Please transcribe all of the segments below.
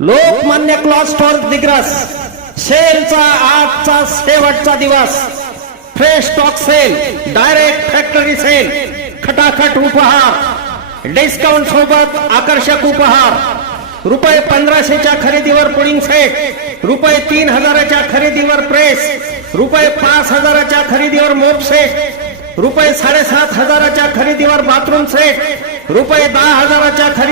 Lokmanya cloth store Digras सेलचा आजचा शेवटचा दिवस. Fresh stock sale direct factory sale खटाखट उपहार डिस्काउंट सोबत आकर्षक उपहार. रुपये पंधराशेच्या खरेदीवर पुडिंग सेट रुपये तीन हजाराच्या खरेदीवर प्रेस रुपये पाच हजाराच्या खरेदीवर मोप सेट रुपये साडेसात हजाराच्या खरेदीवर बाथरूम सेट रुपये दहा हजार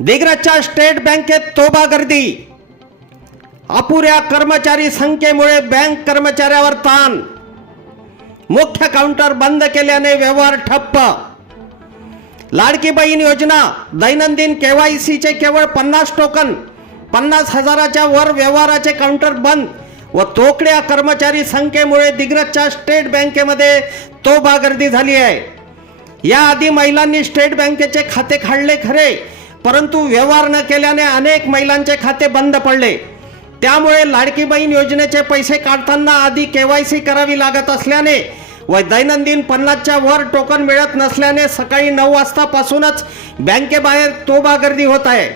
दिग्रजच्या स्टेट बँकेत तोबा गर्दी. अपुऱ्या कर्मचारी संख्येमुळे बँक कर्मचाऱ्यावर ताण. मुख्य काउंटर बंद केल्याने व्यवहार ठप्प. लाडकी बहीण योजना दैनंदिन केवायसीचे केवळ पन्नास टोकन पन्नास हजाराच्या वर व्यवहाराचे काउंटर बंद व तोकड्या कर्मचारी संख्येमुळे दिग्रजच्या स्टेट बँकेमध्ये तोबा गर्दी झाली आहे. याआधी महिलांनी स्टेट बँकेचे खाते काढले खरे परंतु व्यवहार न केल्याने अनेक महिलांचे खाते बंद पडले. त्यामुळे लाडकी बहीण योजनेचे पैसे काढताना आधी के वाय सी करावी लागत असल्याने व दैनंदिन पन्नासच्या वर टोकन मिळत नसल्याने सकाळी नऊ वाजतापासूनच बँकेबाहेर तोबा गर्दी होत आहे.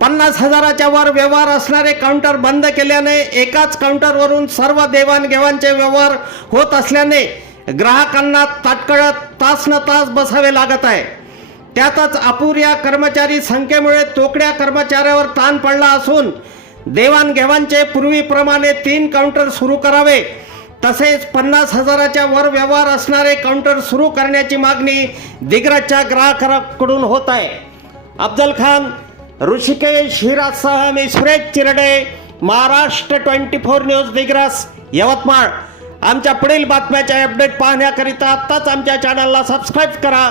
पन्नास हजाराच्या वर व्यवहार असणारे काउंटर बंद केल्याने एकाच काउंटरवरून सर्व देवाणघेवाणचे व्यवहार होत असल्याने ग्राहकांना ताटकळत तास न तास बसावे लागत आहे. त्यातच अपुऱ्या कर्मचारी संख्येमुळे तोकड्या कर्मचाऱ्यावर ताण पडला असून देवाणघेवाणचे पूर्वीप्रमाणे तीन काउंटर सुरू करावे. तसेच पन्नास हजाराच्या वर व्यवहार असणारे काउंटर सुरू करण्याची मागणी दिग्रजच्या ग्राहकाकडून होत आहे. अफजल खान ऋषिकेश हिराजसह मी Suresh Chirade Maharashtra twenty four news Digras Yavatmal. आमच्या पुढील बातम्याच्या अपडेट पाहण्याकरिता आत्ताच आमच्या चॅनलला सबस्क्राईब करा.